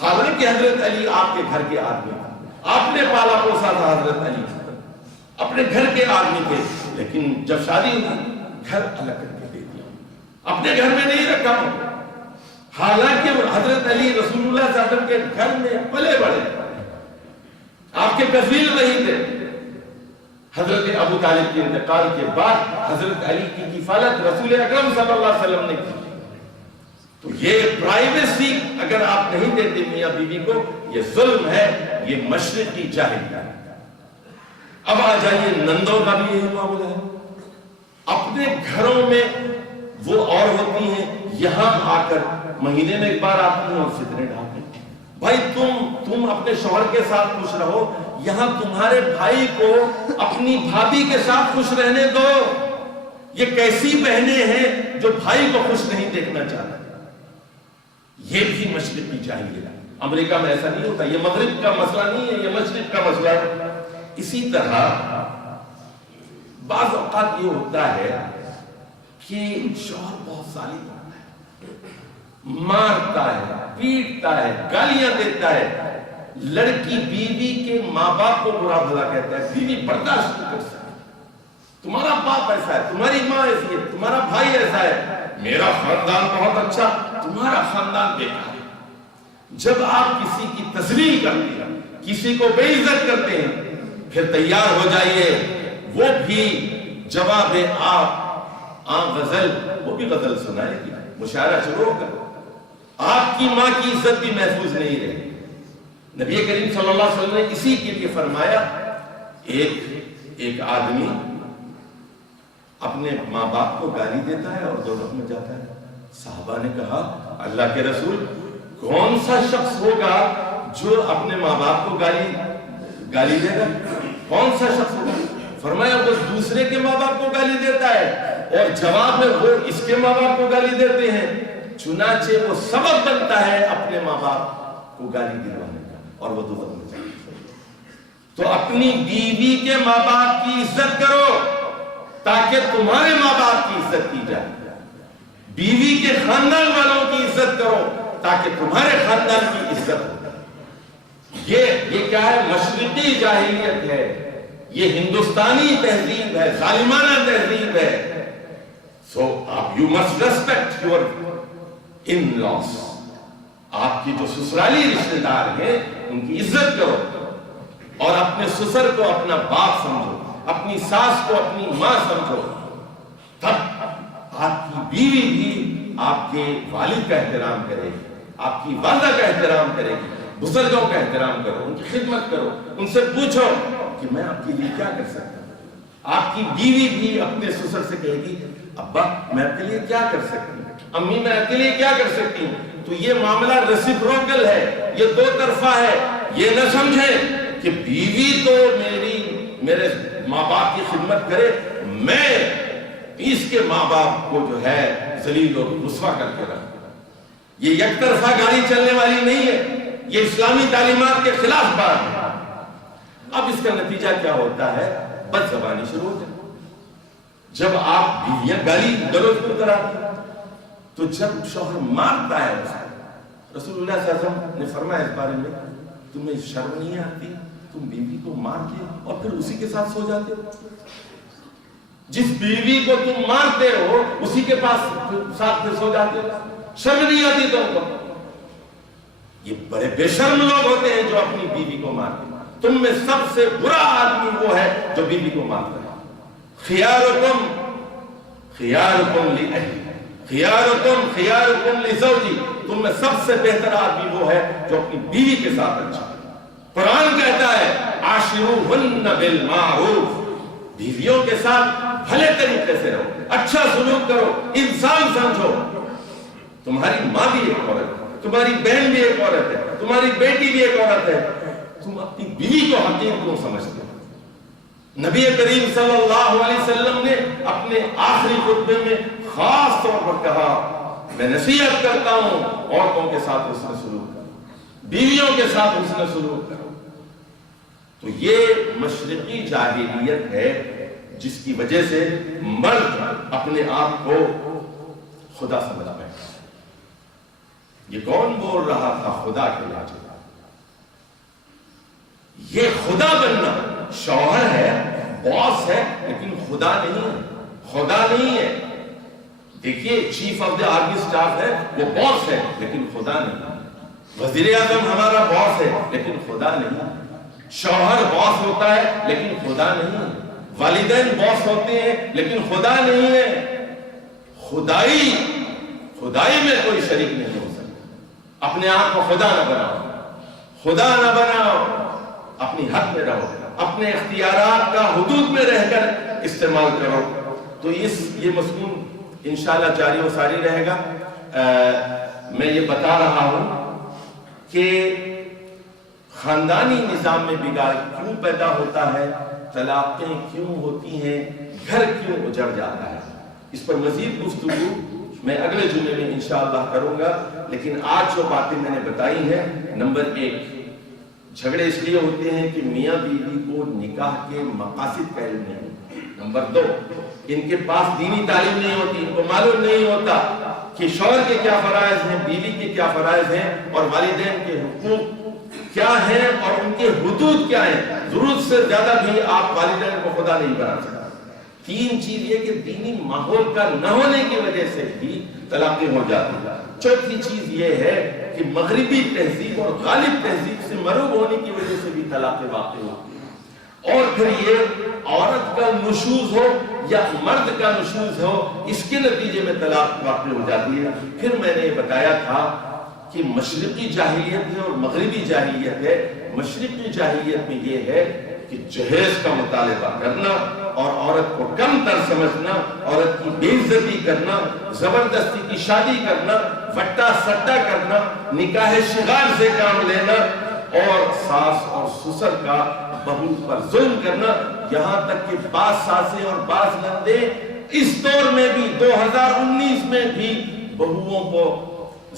حالانکہ حضرت علی آپ کے گھر کے آدمی تھے، آپ نے پالا پوسا تھا، حضرت علی اپنے گھر کے آدمی تھے، لیکن جب شادی ہوئی گھر الگ کر کے دے دیا، اپنے گھر میں نہیں رکھا ہوں۔ حالانکہ حضرت علی رسول اللہ صلی اللہ علیہ وسلم کے گھر میں پلے بڑے، آپ کے کفیل نہیں تھے۔ حضرت ابو طالب کے انتقال کے بعد حضرت علی کی کفالت رسول اکرم صلی اللہ علیہ وسلم نے کی۔ تو یہ پرائیویسی اگر آپ نہیں دیتے میاں بیوی کو، یہ ظلم ہے، یہ مشرقی جاہلیت ہے۔ اب آ جائیے نندوں کا بھی یہی معاملہ ہے۔ اپنے گھروں میں وہ اور ہوتی ہیں، یہاں آ کر مہینے میں ایک بار آتی ہیں اور فتنے ڈالتے ہیں۔ بھائی تم اپنے شوہر کے ساتھ خوش رہو، یہاں تمہارے بھائی کو اپنی بھابھی کے ساتھ خوش رہنے دو۔ یہ کیسی بہنیں ہیں جو بھائی کو خوش نہیں دیکھنا چاہتے؟ یہ بھی مشرق کی جاہلیت ہے۔ امریکہ میں ایسا نہیں ہوتا، یہ مغرب کا مسئلہ نہیں ہے، یہ مشرق کا مسئلہ ہے۔ اسی طرح بعض اوقات یہ ہوتا ہے کہ شوہر بہت ظالم ہوتا ہے، مارتا ہے، پیٹتا ہے، گالیاں دیتا ہے، لڑکی بیوی کے ماں باپ کو برا بھلا کہتا ہے، بیوی برداشت نہیں کر سکتی، تمہارا باپ ایسا ہے، تمہاری ماں ایسی ہے، تمہارا بھائی ایسا ہے، میرا خاندان بہت اچھا، تمہارا خاندان بیکار ہے۔ جب آپ کسی کی تذلیل کرتے ہیں، کسی کو بے عزت کرتے ہیں، پھر تیار ہو جائیے وہ بھی جواب غزل، وہ بھی غزل سنائے گی، مشاعرہ شروع ہوگا، آپ کی ماں کی عزت بھی محفوظ نہیں رہے۔ نبی کریم صلی اللہ علیہ وسلم نے اسی کے لیے فرمایا، ایک آدمی اپنے ماں باپ کو گالی دیتا ہے اور دوزخ میں جاتا ہے۔ صحابہ نے کہا اللہ کے رسول، کون سا شخص ہوگا جو اپنے ماں باپ کو گالی دے گا؟ کون سا شخص ہوگا؟ فرمایا وہ دوسرے کے ماں باپ کو گالی دیتا ہے اور جواب میں وہ اس کے ماں باپ کو گالی دیتے ہیں، چنانچہ وہ سبب بنتا ہے اپنے ماں باپ کو گالی دلوانے کا اور وہ دوزخ میں جاتا ہے۔ تو اپنی بیوی کے ماں باپ کی عزت کرو تاکہ تمہارے ماں باپ کی عزت کی جائے، بیوی کے خاندان والوں کی عزت کرو تاکہ تمہارے خاندان کی عزت ہو۔ یہ کیا ہے؟ مشرقی جاہلیت ہے، یہ ہندوستانی تہذیب ہے، ظالمانہ تہذیب ہے۔ سو you must respect your in-laws، آپ کی جو سسرالی رشتہ دار ہیں ان کی عزت کرو اور اپنے سسر کو اپنا باپ سمجھو، اپنی ساس کو اپنی ماں سمجھو، تب آپ کی بیوی بھی آپ کے والد کا احترام کرے گی، آپ کی والدہ کا احترام کرے گی، بزرگوں کا احترام کرو، ان کی خدمت کرو، ان سے پوچھو کہ میں آپ کے لیے کیا کر سکتا ہوں۔ آپ کی بیوی بھی اپنے سسر سے کہے گی ابا میں آپ کے لیے کیا کر سکتی ہوں، امی میں آپ کے لیے کیا کر سکتی ہوں۔ تو یہ معاملہ ریسیپروکل ہے، یہ دو طرفہ ہے۔ یہ نہ سمجھیں کہ بیوی تو میرے ماں باپ کی خدمت کرے، میں اس کے ماں باپ کو جو ہے ذلیل اور رسوا کر کے رکھوں۔ یہ یک طرفہ گاڑی چلنے والی نہیں ہے، یہ اسلامی تعلیمات کے خلاف بات ہے۔ اب اس کا نتیجہ کیا ہوتا ہے؟ بد زبانی شروع ہو جائے۔ جب آپ بیویاں گالی گلوچ کرتے ہیں تو جب شوہر مارتا ہے رسول اللہ صلی اللہ علیہ وسلم نے فرمایا اس بارے میں، تمہیں شرم نہیں آتی تم بیوی کو مارتے اور پھر اسی کے ساتھ سو جاتے ہو؟ جس بیوی کو تم مارتے ہو اسی کے پاس ساتھ میں سو جاتے ہو، شرم نہیں آتی تم کو؟ یہ بڑے بے شرم لوگ ہوتے ہیں جو اپنی بیوی کو مارتے ہیں۔ تم میں سب سے برا آدمی وہ ہے جو بیوی کو مارتا ہے۔ خیارکم لأہلی، خیارکم لزوجی، تم میں سب سے بہتر آدمی وہ ہے جو اپنی بیوی کے ساتھ اچھا ہے۔ قرآن کہتا ہے عاشروہن بالمعروف، بیویوں کے ساتھ بھلے طریقے سے رہو, اچھا سلوک کرو, انسان سمجھو. تمہاری ماں بھی ایک عورت ہے, تمہاری بہن بھی ایک عورت ہے, تمہاری بیٹی بھی ایک عورت ہے. تم اپنی بیوی کو حقیر کیوں سمجھتے ہو؟ نبی کریم صلی اللہ علیہ وسلم نے اپنے آخری خطبے میں خاص طور پر کہا, میں نصیحت کرتا ہوں عورتوں کے ساتھ حسن سلوک کرو, بیویوں کے ساتھ حسن سلوک کرو. تو یہ مشرقی جاہلیت ہے جس کی وجہ سے مرد اپنے آپ کو خدا سمجھتا ہے. یہ کون بول رہا تھا خدا کے لاجواب؟ یہ خدا بننا, شوہر ہے, باس ہے, لیکن خدا نہیں ہے. خدا نہیں ہے. دیکھیے chief of the army staff ہے, وہ باس ہے لیکن خدا نہیں. وزیر اعظم ہمارا باس ہے لیکن خدا نہیں. شوہر باس ہوتا ہے لیکن خدا نہیں. والدین باس ہوتے ہیں لیکن خدا نہیں ہے. خدائی میں کوئی شریک نہیں ہو سکتا. اپنے آپ کو خدا نہ بناؤ, خدا نہ بناؤ. اپنی حد میں رہو, اپنے اختیارات کا حدود میں رہ کر استعمال کرو. تو یہ مضمون انشاءاللہ جاری و ساری رہے گا. میں یہ بتا رہا ہوں کہ خاندانی نظام میں بگاڑ کیوں پیدا ہوتا ہے, طلاقیں کیوں ہوتی ہیں, گھر کیوں اجڑ جاتا ہے. اس پر مزید گفتگو میں اگلے جمعے میں انشاءاللہ کروں گا. لیکن آج جو باتیں میں نے بتائی ہیں, نمبر 1, جھگڑے اس لیے ہوتے ہیں کہ میاں بیوی کو نکاح کے مقاصد کا علم نہیں. نمبر 2, ان کے پاس دینی تعلیم نہیں ہوتی, ان کو معلوم نہیں ہوتا کہ شوہر کے کیا فرائض ہیں, بیوی کے کیا فرائض ہیں, اور والدین کے حقوق کیا ہیں اور ان کے حدود کیا ہیں. ضرورت سے زیادہ بھی آپ والدین کو خدا نہیں بنا سکتے. 3 چیز یہ کہ دینی ماحول کا نہ ہونے کی وجہ سے بھی طلاقیں ہو جاتی ہیں. چوتھی چیز یہ ہے کہ مغربی تہذیب اور غالب تہذیب سے مروب ہونے کی وجہ سے بھی طلاقیں واقع ہوتی ہیں. اور پھر یہ عورت کا نشوز ہو یا مرد کا نشوز ہو, اس کے نتیجے میں طلاق واقع ہو جاتی ہے. پھر میں نے یہ بتایا تھا کہ مشرقی جاہلیت ہے اور مغربی جاہلیت ہے. مشرقی جاہلیت میں یہ ہے کہ جہیز کا مطالبہ کرنا اور عورت کو کم تر سمجھنا, عورت کی بے عزتی کرنا, زبردستی کی شادی کرنا, وٹا سٹا کرنا, نکاح شغار سے کام لینا, اور ساس اور سسر کا بہو پر ظلم کرنا. یہاں تک کہ بعض ساسیں اور بعض نندے اس دور میں بھی 2019 میں بھی بہوؤں کو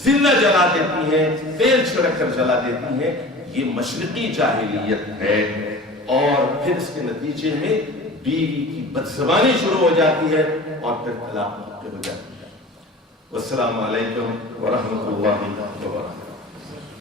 زندہ جلا دیتی ہیں, تیل چھڑک کر جلا دیتی ہیں. یہ مشرقی جاہلیت ہے. اور پھر اس کے نتیجے میں بیوی کی بدزبانی شروع ہو جاتی ہے اور پھر طلاق ہو جاتی ہے. والسلام علیکم ورحمۃ اللہ وبرکاتہ.